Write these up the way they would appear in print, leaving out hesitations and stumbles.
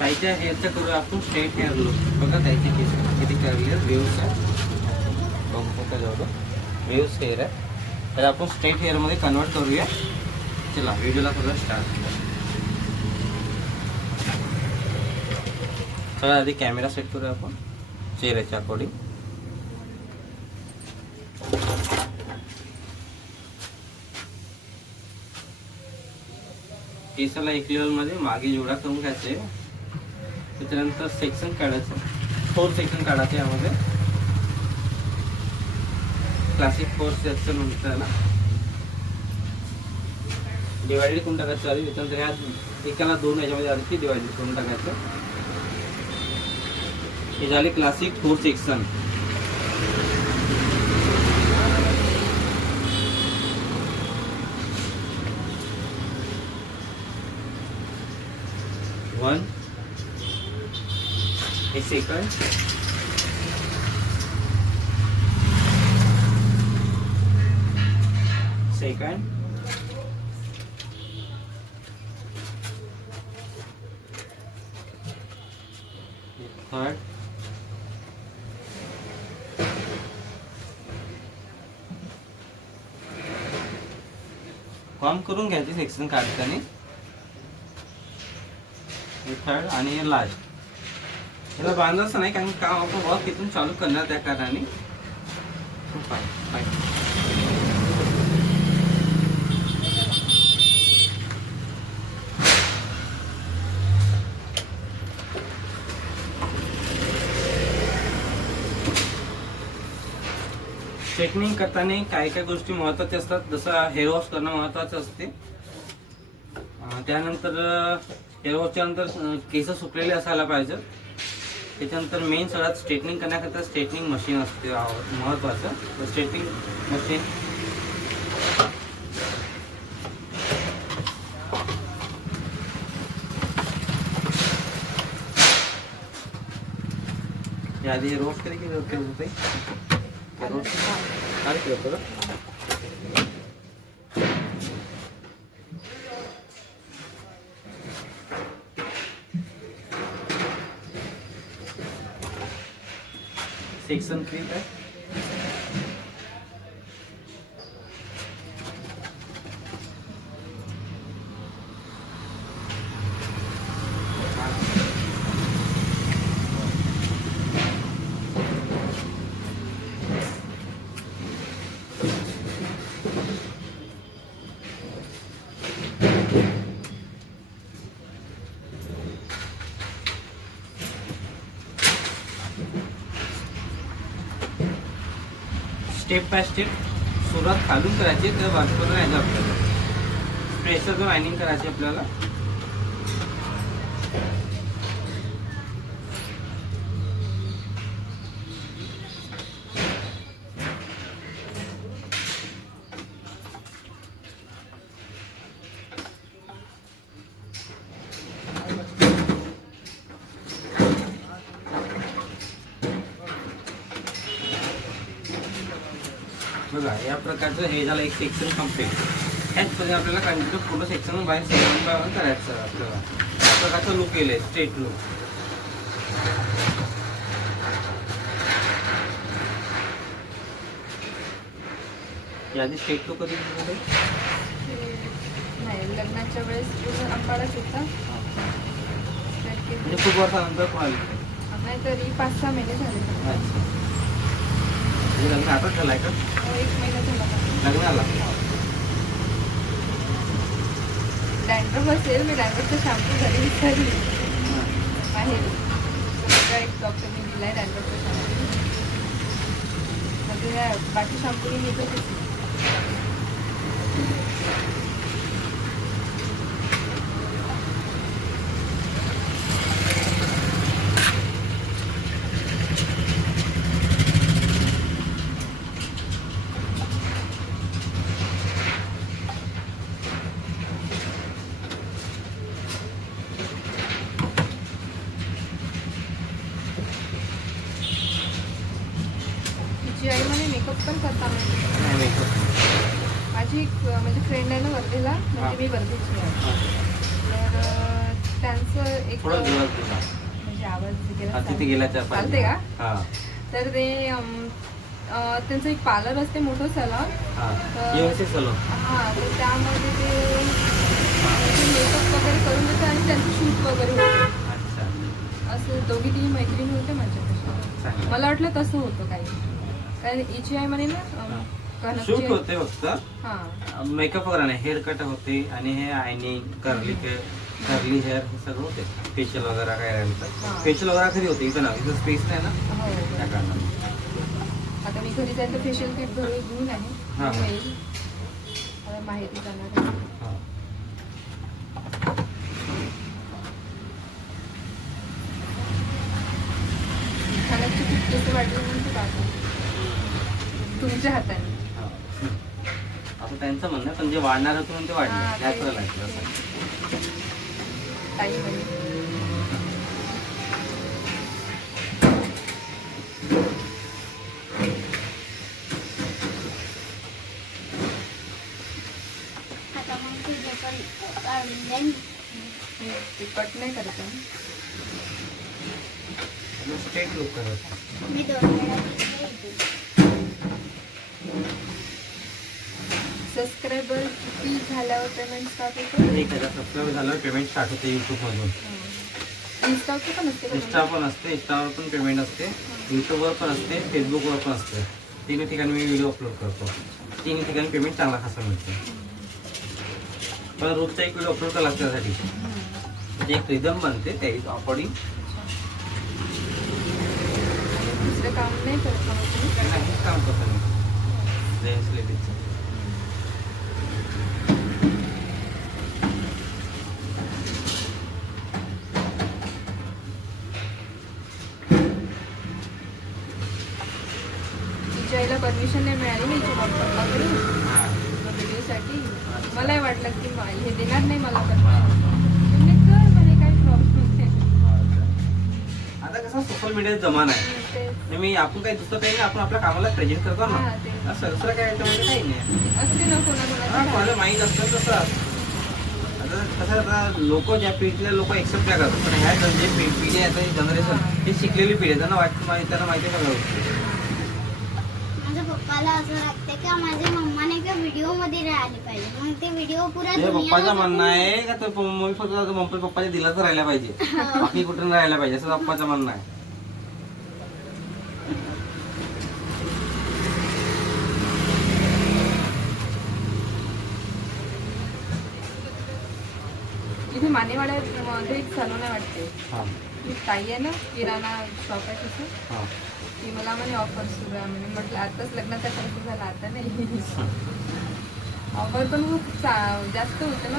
ताईच्या हेअरचं करूया आपण स्ट्रेट हेअर लुक. बघा ताईचे केस किती करली आहे, वेव्स आहे. बघू शकता जवळ वेव्स हेअर आहे. तर आपण स्ट्रेट हेअरमध्ये कन्वर्ट करूया. चला व्हिडिओला करूया स्टार्ट. चला आधी कॅमेरा सेट करूया आपण चेहऱ्याच्या अकॉर्डिंग. केसाला एक लेवलमध्ये मागे जोडा करून घ्यायचे. त्याच्यानंतर सेक्शन काढायचं, 4 सेक्शन काढायचे. यामध्ये क्लासिक 4 सेक्शन म्हणतात त्याला. डिवायडेड करून टाकायचं आधी. त्याच्यानंतर ह्या एकाला 2 याच्यामध्ये आधी डिवायडेड करून टाकायचं. हे झाले क्लासिक 4 सेक्शन. वन, एक सेकंड, सेकंड, थर्ड, फॉर्म करून घ्यायचे सेक्शन काढताना. थर्ड आणि हे लास्ट. याला बांधायचं नाही कारण काम आपण वर्क तिथून चालू करणार त्या कारणाने. स्ट्रेटनिंग करताना काय काय गोष्टी महत्त्वाच्या असतात. जसं हेअर वॉश करणं महत्त्वाचं असते. त्यानंतर हेअर वॉशच्या नंतर केस सुकलेले असायला पाहिजे. त्याच्यानंतर मेन सगळ्यात स्ट्रेटनिंग करण्याकरता स्ट्रेटनिंग मशीन असते महत्त्वाचं. स्ट्रेटनिंग मशीन आधी हेअर वॉश कधी केलं होते. हेअर वॉश काय केलं होतं का? सेक्शन 3 है. स्टेप बाय स्टेप सुरुवात खालून करायची. तर वरपर्यंत यायचं आपल्याला. प्रेशर लाइनिंग करायची आपल्याला. बघा या प्रकारचं हे झालं एक सेक्शन कम्प्लीट. ह्याचमध्ये आपल्याला कंटिन्यू पूर्ण सेक्शन बाहेर सेक्शन बाय वन करायचं आपल्याला. या प्रकारचं लुक येईल आहे स्ट्रेट लुक. यादी स्ट्रेट लुक कधी नाही, लग्नाच्या वेळेस पूर्ण अंबाडाच होता. म्हणजे खूप वर्षानंतर पण आली नाही तरी 5-6 महिने झाले. अच्छा. लग्न आताच झालं आहे का? 1 महिना झाला लग्नाला. डॅन्ड्रफ असेल. मी डॅन्ड्रफचा शॅम्पू घरी विचारली बाहेर. एक डॉक्टरने दिला आहे डॅन्ड्रफचा शॅम्पू. म्हणजे बाकी शॅम्पूने निघत होती. आई म्हणे मेकअप पण करता माझी एक म्हणजे फ्रेंड आहे ना वर्धेला. म्हणजे मी वर्धेची आहे. तर त्यांचं एक थोडा दिवस दिला म्हणजे आवाज गेला तिथे गेल्याच्या चालते का? हा तर ते त्यांचं एक पार्लर असते मोठं सलॉन. हा यूएसए सलून. हा तर त्यामध्ये ते मेकअप वगैरे करून देतात आणि त्यांचं शूट वगैरे होतं. अच्छा. असं दोघी तिघी मैत्रिणी होते माझ्यापेक्षा. चांगलं. मला वाटलं तसं होतं काही, कारण इची आहे म्हणे ना कनकची शूट आहे. होते फक्त, हा मेकअप वगैरे नाही, हेअर कट होते आणि हे आयनिंग कर्ली हेअर हे सगळं होते. फेशियल वगैरे काय राहिलं तर हा. फेशियल वगैरे घरी होते, इथं ना इथं स्पेस नाही ना हो. त्या कारणाने. आता मी घरी जायचं फेशियल किट घेऊन आहे. हा. मी येईल. आता माहिती जाणार आहे. हा. कनकची किट कसं वाटलं म्हणून ते टाकू. तुमच्या हाताने. हा. असं त्यांचं म्हणणं आहे, पण जे वाढणार होतं म्हणून ते हा, वाढले, ते- नॅचरल आहे असं. ताई म्हणे. आता मग तुझे पण काढून देईन. ते कट नाही करत आहे. स्ट्रेट लुक करत. मी 2 वेळा केलं इथे. सबस्क्रायबर किती झाल्यावर पेमेंट स्टार्ट होतं? 1000 सबस्क्राईब झाल्यावर पेमेंट स्टार्ट होते युट्यूबमधून. इन्स्टाचं पण असते का? इंस्टा पण असते, इंस्टावर पण पेमेंट असते, युट्यूबवर पण असते, फेसबुकवर पण असते. तिन्ही ठिकाणी मी व्हिडिओ अपलोड करतो. तिन्ही ठिकाणी पेमेंट चांगला खासा मिळते. पण रोजचा एक व्हिडिओ अपलोड करायला लागते त्यासाठी. म्हणजे एक रिदम बनते त्या अकॉर्डिंग. दुसरं काम नाही करत का मग तुम्ही? हेच काम करतो मी जेंट्स लेडीजचं. तिच्या आईला परमिशन नाही मिळाली नाही पप्पाकडून हां. व्हिडिओसाठी. मलाही वाटलं की हे देणार नाही मला परमिशन. तुम्ही कर म्हणे, काही प्रॉब्लेम नाही. आता कसं सोशल मीडियाचा जमाना आहे. ते आणि मी आपण काही दुसरं काही नाही, आपण आपल्या कामाला प्रेझेंट करतो ना. हा, ते. असं दुसरं काय याच्यामध्ये काही नाही. असते ना हा, कोणाकोणाचं. कोणाला माहीत असतं तसं. आता कसं आता लोक ज्या पिढीतले लोक एक्सेप्ट नाही करतात, पण ह्या जे पिढी आहे आता जनरेशन, हे शिकलेली पिढी आहे. त्यांना वाटतं त्यांना माहिती आहे सगळं गोष्टी. माझ्या पप्पाला असं वाटतं का माझ्या मम्माने का व्हिडिओ मध्ये राहिली पाहिजे, मग ते व्हिडिओ पुरा तुझ्या दुनियाला पप्पाचं म्हणणं आहे का तर मम्मी फक्त मम्मी पप्पाच्या दिलाच राहायला पाहिजे, बाकी कुठून राहायला पाहिजे असं पप्पाचं म्हणणं आहे. इथे मानेवाड्यामध्ये एक सलून आहे वाटते. हां ती ताई आहे ना, किराणा शॉप आहे तिथं. हां. ती मला म्हणे ऑफर सुरू आहे म्हणे. म्हटलं आताच लग्नाचा खर्च झाला, आता नाही. ऑफर पण खूप जास्त होतं ना.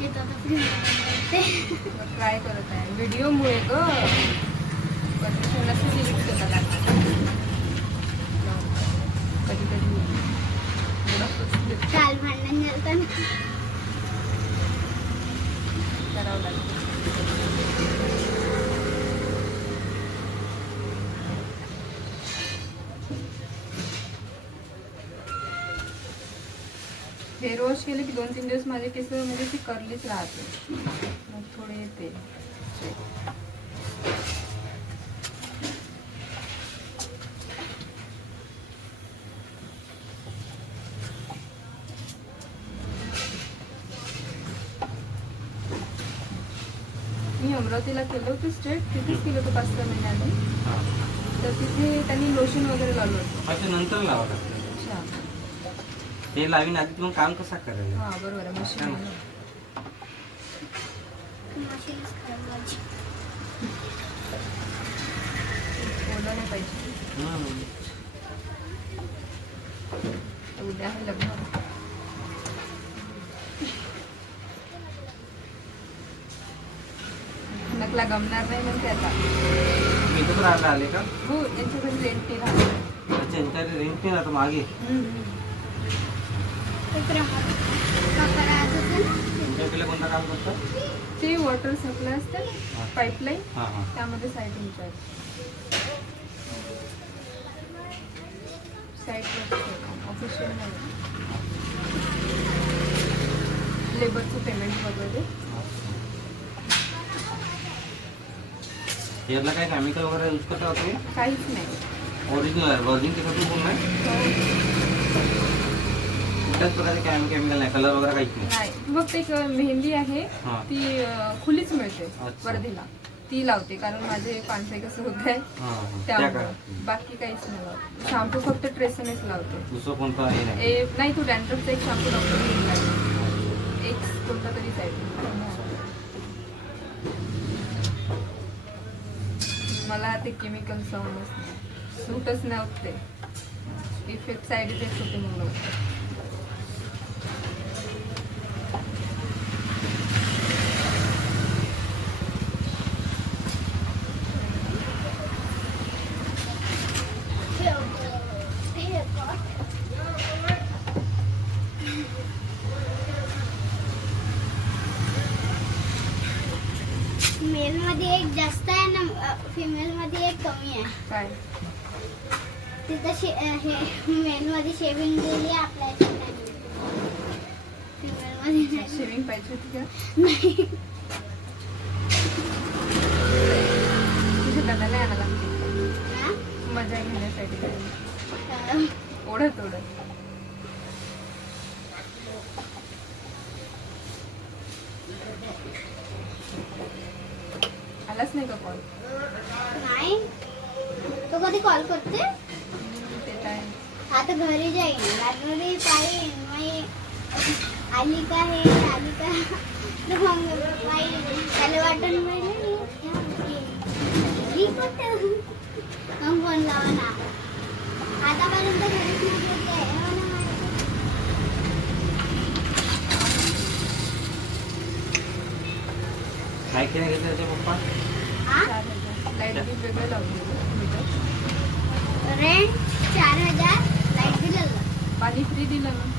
येत आता free मध्ये. ट्राय करत आहे व्हिडिओमुळे ग. परमिशन नसते डिलीट करतात कधी कधी. काल भांडण झालं ना. करावं लागतं. हेअर वॉश केले की 2-3 दिवस माझे केस म्हणजे ती कर्लीच राहते. मग थोडे येते. मी अमरावतीला केलं होतं स्ट्रेट, तिथेच केलं होतं 5-6 महिन्याआधी. हां. तर तिथे त्यांनी लोशन वगैरे लावलं होतं. अच्छा, नंतर लावा लागतं. अच्छा. ते लावीन आधी मग काम कसं करायला. हां बरोबर आहे. मशीन आहे ना. मशीनच खराब झाली. ओलं नाही पाहिजे. तर उद्या आहे लग्न. नकला गमणार नाही म्हणते आता. मी इथं राहायला आले का? हो, यांच्या घरी रेंटने राहतो. अच्छा, यांच्या रेंट नाही राहतं मागे. एक रमत पप्पा राहत होते ना. तुमच्या इकडे कोणतं काम करतं? ते वॉटर सप्लाय असते ना, हां. पाईपलाईन, हां हां. त्यामध्ये साईट इंचार्ज. साईट ऑफिशियल नाही. लेबरचं पेमेंट वगैरे. हेअरला काय केमिकल वगैरे यूज करता तुम्ही? काहीच नाही. ओरिजिनल आहे, वर्जिन तिकडून पूर्ण आहे. कुठल्याच प्रकारे केमिकल नाही, कलर वगैरे काहीच नाही. नाही, फक्त एक मेहंदी आहे हा. ती खुलीच मिळते अच्छा. वर्धेला, ती लावते कारण माझे पांढरे कसं होत आहे त्या त्यामुळे. काय बाकी काहीच नाही लावत. शॅम्पू फक्त ट्रेसनेच लावते. दुसरं कोणतं आहे नाही? नाही, तू डॅन्ड्रफचा एक शॅम्पू डॉक्टर एक कोणता तरी साईड. मला ते केमिकल सहनच नाही, सूटच नाही होत ते. इफेक्ट साईड इफेक्ट होते म्हणून. मेल मध्ये एक जास्त आहे ना, फिमेल मध्ये एक कमी आहे. काय तिथं हे मेल मध्ये शेविंग गेली, आपल्या फिमेल मध्ये नाही. शेविंग पाहिजे होती का? नाही. तुझ्या दादाला आणायला लागते हा? मजा घेण्यासाठी काय अं, ओढत ओढत. आलाच नाही का कॉल? नाही. तो कधी कॉल करते? ते काय आता घरी जाईन, रात्री पाहिन, मग आली का हे आली का, तर मग त्याला वाटण मग फोन लावा ना. आतापर्यंत घरीच नाही काय केलं घेतलं त्याचे पप्पा? 4,000 लाईट बिल वेगळं लावलं. रेंट 4,000, लाईट बिल अलग. पाणी फ्री दिलं ना.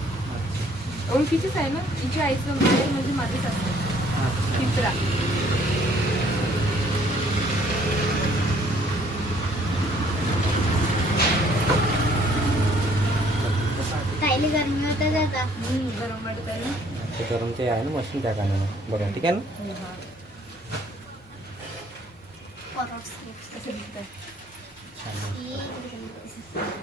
ओळखीचीच आहे ना, तिची आईचं माहेर म्हणजे माझंच असतं. तिसरा ताईला गरमी होतं जाता. गरम वाटत आहे ना. ते करून ते आहे ना मशीन त्या कानानं बघा, ठीक आहे ना? कसं दिसतंय?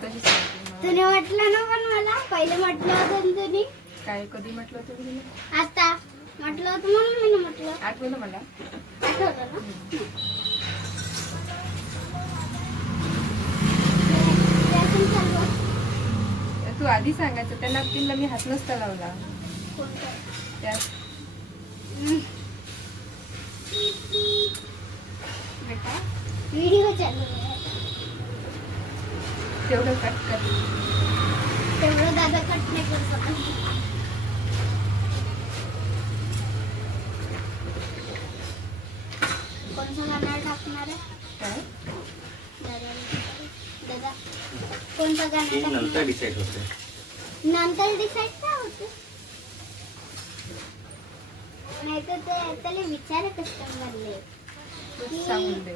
तशीच वाटते. तुने म्हटलं ना, पण मला पहिले म्हटलं होतं ना तुम्ही. काय कधी म्हटलं होतं तुला? आता म्हटलं होतं म्हणून मी म्हटलं. आठवलं मला. आठवतं ना? त्यातून चालू. तू आधी सांगायचं, त्या नॅपकिनला मी हात नसता लावला. कोणतं? त्या बेटा व्हिडिओ चालू आहे. तेवढं कट कर. तेवढं दादा कट नाही करू शकत. कोणतं गाणं टाकणार आहे? काय दादा कोणतं गाणं ते टाकणार? नंतर डिसाईड होते. नंतर डिसाईड काय होतं? नाही तर ते त्याला विचार कस्टमरले. तूच सांगून दे.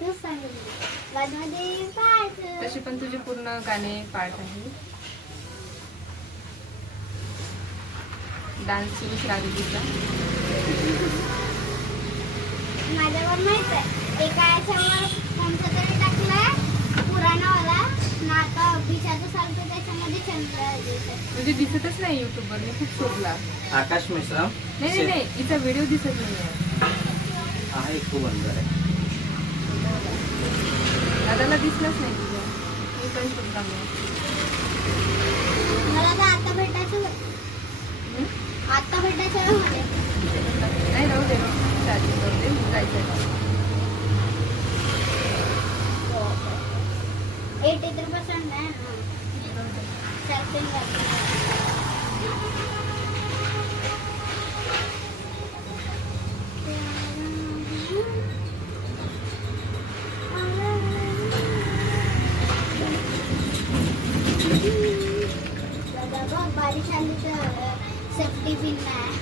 तू सांगितलं गाण्यामध्ये पाठ. तशी पण तुझे पूर्ण गाणे पाठ आहे. डान्स सुरूच राहते तुझा. माझ्यावर माहित आहे, एका याच्यावर कोणतं तरी टाकलं पुराणावाला नाका अभिषाचं सारखं, त्याच्यामध्ये चंद्र दिसत. म्हणजे दिसतच नाही युट्यूबवर. मी खूप शोधला. आकाश मिश्रा नाही नाही, हिचा व्हिडिओ दिसत नाही आहे. आहे, खूप अंदर आहे. दादाला दिसलंच नाही तुझं. मी पण शोधला मग. मला तर आता भेटायचं होतं. आता भेटायचं आहे मला. नाही राहू दे, चार्जिंग करू दे. मी जायचं आहे. 83% आहे ना. चार्जिंग बारिश आली तर सेफ्टी पिन नाही.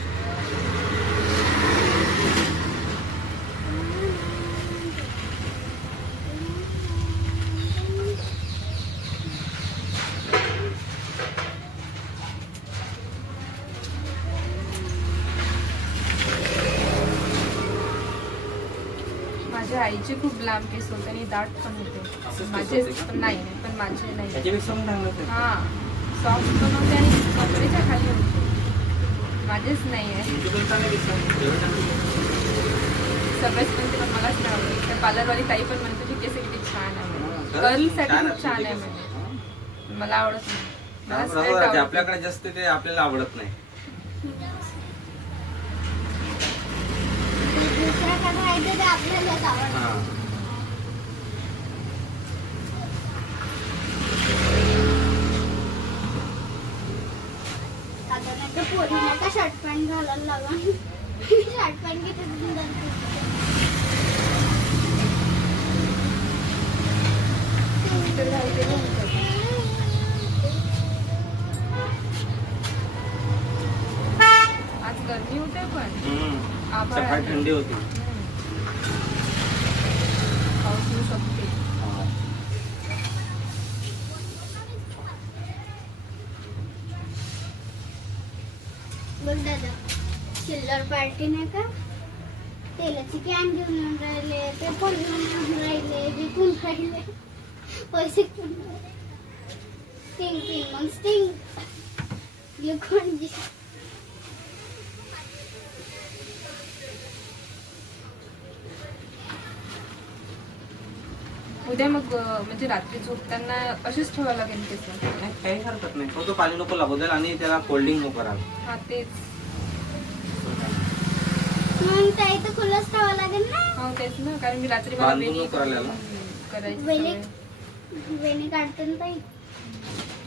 माझ्या आईचे खूप लांब केस होते आणि दाट पण होते. केस माझे होते का? नाही पण माझे नाही. त्याच्यापेक्षा मग चांगलं ते. हा सॉफ्ट पण होते आणि कपड्याच्या खाली होते. माझेच नाही आहे. तुमचे पण चांगले केस आहेत. एवढे चांगले केस. सगळेच म्हणते पण मलाच नाही आवडत. त्या पार्लरवाली ताई पण म्हणते की केस किती छान आहे. गर्लसाठी खूप छान आहे म्हणजे. मला आवडत नाही. मला straight बरोबर आहे. ते आवडतं. आपल्याकडे जास्त ते आपल्याला आवडत नाही. दुसऱ्याकडे राहायचं ते आपल्यालाच आवडतं. हा. आता नाही का पोरींना का शर्ट पॅन्ट घालायला लागून शर्ट पॅन्ट किती सुंदर दिसते. तर घालते ना मी कधी. आज गर्मी होते पण आभाळ सकाळी आहे. थंडी होती. पाऊस येऊ शकते. बघ दादा चिल्लर पार्टी नाही का तेलाची कॅन घेऊन येऊन राहिले, पेपर घेऊन येऊन राहिले, विकून राहिले, पैसे घेऊन राहिले. स्टिंग पिन मग स्टिंग विकून उद्या मग म्हणजे रात्री झोपताना अशीच ठेवावं लागेल केस. नाही, काही हरकत नाही. फक्त पाणी नको लागू द्याल आणि त्याला फोल्डिंग नको कराल. हा तेच. मग त्या इथं खुलंच ठेवावं लागेल ना. हा तेच ना कारण मी रात्री मला बांधून वेणी करायला ना? करायची वेणी? सवय. वेणी काढतो ना ताई.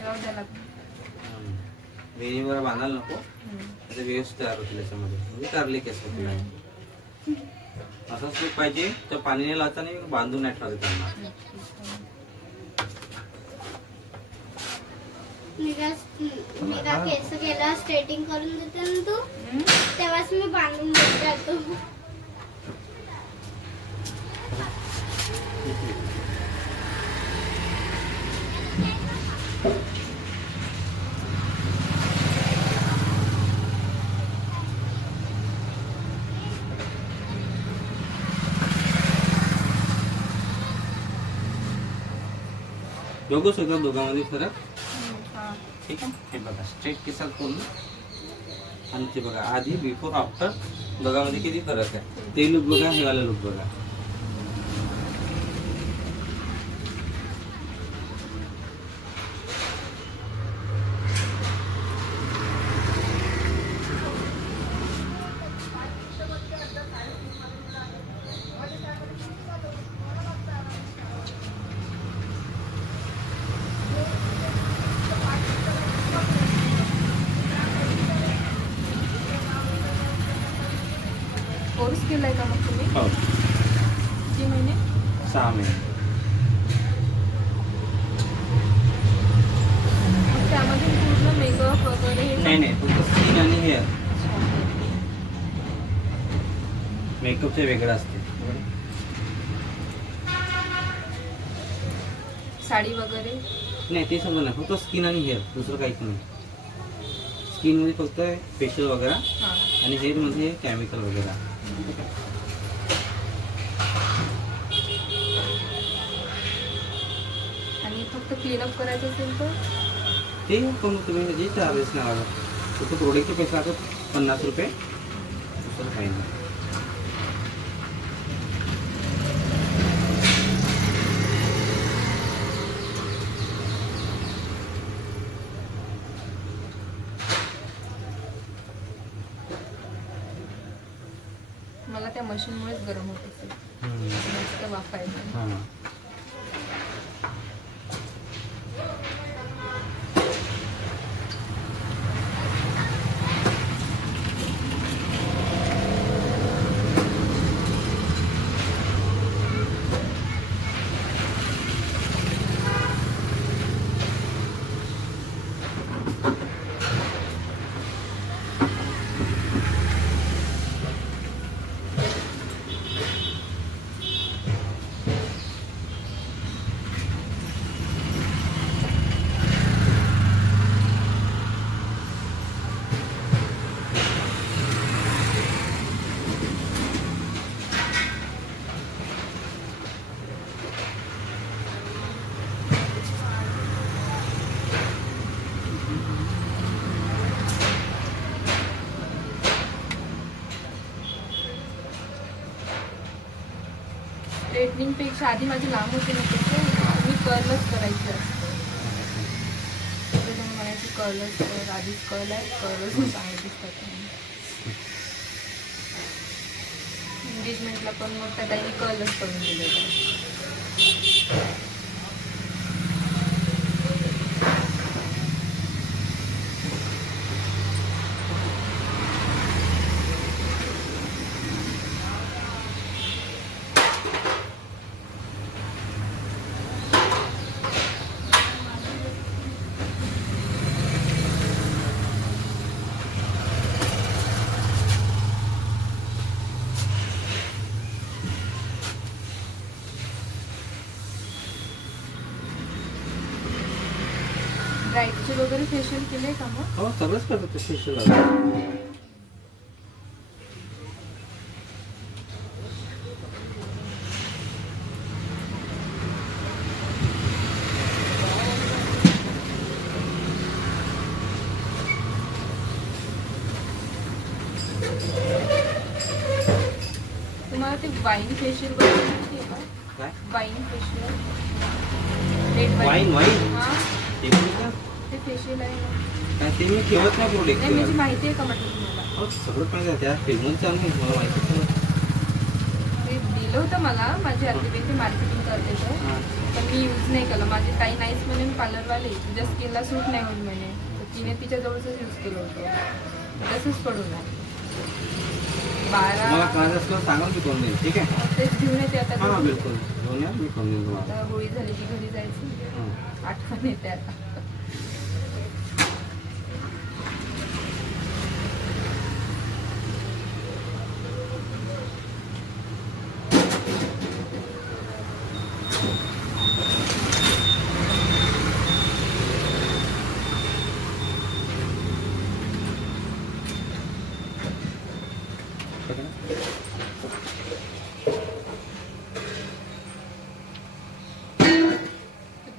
राहू द्या लागतं. वेणीवर बांधायला नको. त्याचे वेव्स तयार होतील त्याच्यामध्ये. म्हणजे करले केस होतील. असं स्लीप पाहिजे तर पाणीने लावता नाही बांधून नाही ठेवायचं त्यांना. मी का केस केला स्ट्रेटिंग करून देते ना तू तेव्हाच मी बांधून देत जातो. बघू शकतो दोघांमध्ये फरक. हा. ठीक आहे. हे बघा स्ट्रेट केसात करून आणि ते बघा आधी बिफोर आफ्टर दोघांमध्ये किती फरक आहे. ते लुक बघा, हे वाला लुक बघा. कोर्स केलाय का मग तुम्ही? हो, किती महिने? 6 महिने. मग त्यामध्ये पूर्ण मेकअप वगैरे हे नाही नाही, फक्त स्किन आणि हेअर. मेकअपचे वेगळं असते. साडी वगैरे नाही ते समजा नाही, फक्त स्किन आणि हेअर, दुसरं काहीच नाही. स्किनमध्ये फक्त फेशियल वगैरे हा. आणि हेअरमध्ये केमिकल वगैरे. आणि फक्त क्लीनअप करायचं असेल तर ते पण तुम्ही म्हणजे चार्जेस नाही लागत. फक्त प्रोडक्टचे पैसे लागतात 50 रुपये, दुसरं काही नाही. मला त्या मशीनमुळेच गरम होत असेल. मस्त वाफायचं. हां. स्ट्रेटनिंग पेक्षा आधी माझे लांब होते ना त्याचे मी कर्लच करायचे असते. त्याच्यामुळे म्हणायची कर्लच कर, आधीच कर्ल आहे, कर्लच चांगले दिसतात. एंगेजमेंटला पण मग त्या ताईने कर्लच करून दिले होते. ब्राईडचे वगैरे फेशियल केले का मग? हो सगळंच करतो ते फेशियल. तुम्हाला ते वाईन फेशियल वगैरे माहिती आहे का? काय wine facial, red wine wine हा ते पण का? ते फेशियल आहे ना. काय ते मी ठेवत नाही प्रोडक्ट. नाही म्हणजे माहिती आहे का म्हटलं तुम्हाला? हो सगळं पाहिजे त्या फिल्मचं चालू आहे मला माहिती नाही. ते दिलं होतं मला माझी आरती ते मार्केटिंग करते तर, हां पण मी यूज नाही केलं. माझी काही नाहीच म्हणे पार्लरवाले तुझ्या स्किनला सूट नाही होत म्हणे, तर तिने तिच्या जवळच यूज केलं होतं. तसंच पडून आहे. मला 12 कळत असलं सांगा मी करून देईन. ठीक आहे. तेच घेऊन येते आता. हां बिलकुल घेऊन या मी करून देईन तुम्हाला. आता होळी झाली की घरी जायचं. हां आठवण येते आता.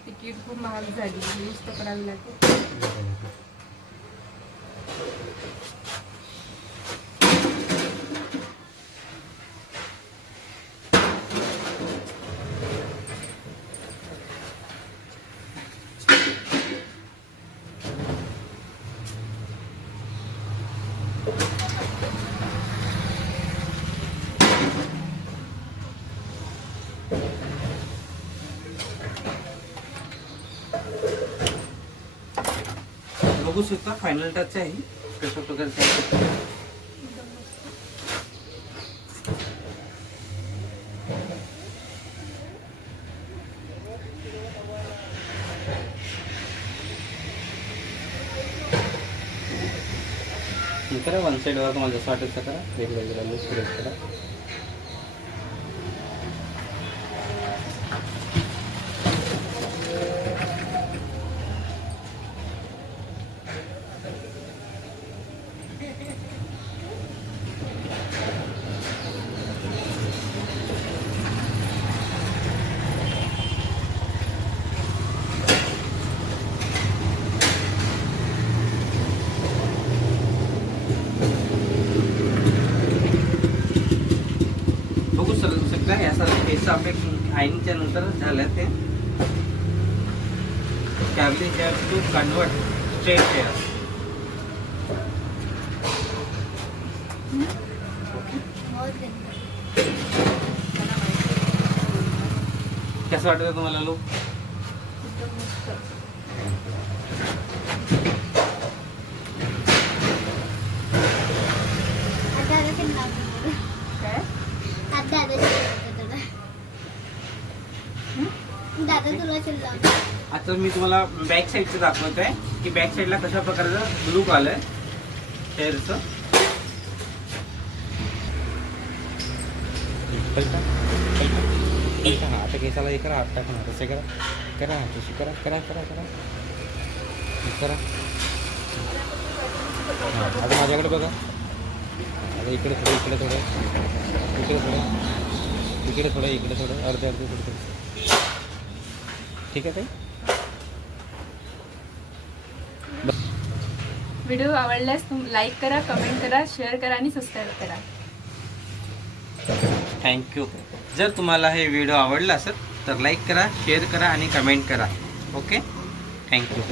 तिकीट खूप महाग झाली, यूज तर करावी लागेल. बघू शकता फायनल टच आहे कशा प्रकारचे आहे. करा वन साईड वर तुम्हाला जसं वाटेल तसं करा. वेगवेगळ्या लूज करा. बघू शकता यासारखे केस आपले आईनच्या नंतर झाले ते कॅबली hair to convert straight hair. कसं वाटतं तुम्हाला लोक? एकदम मस्त. काय? दादा तुला चिल्ला. आता मी तुम्हाला बॅक साईडचं दाखवत आहे की बॅक साईडला कशा प्रकारचं लुक आलंय हेअरचं. आता केसाला हे करा, हात टाका तसे करा करा तशी करा करा करा करा करा. आता माझ्याकडे बघा. आता इकडे थोडं इकडे थोडं इकडे थोडं इकडे थोडं इकडे थोडं अर्धे अर्धे थोडं. ठीक आहे ताई. व्हिडिओ आवडल्यास लाईक करा, कमेंट करा, शेअर करा आणि सबस्क्राईब करा. थँक्यू. जर तुम्हाला हे व्हिडिओ आवडला असेल तर लाईक करा, शेअर करा आणि कमेंट करा. Okay, thank you.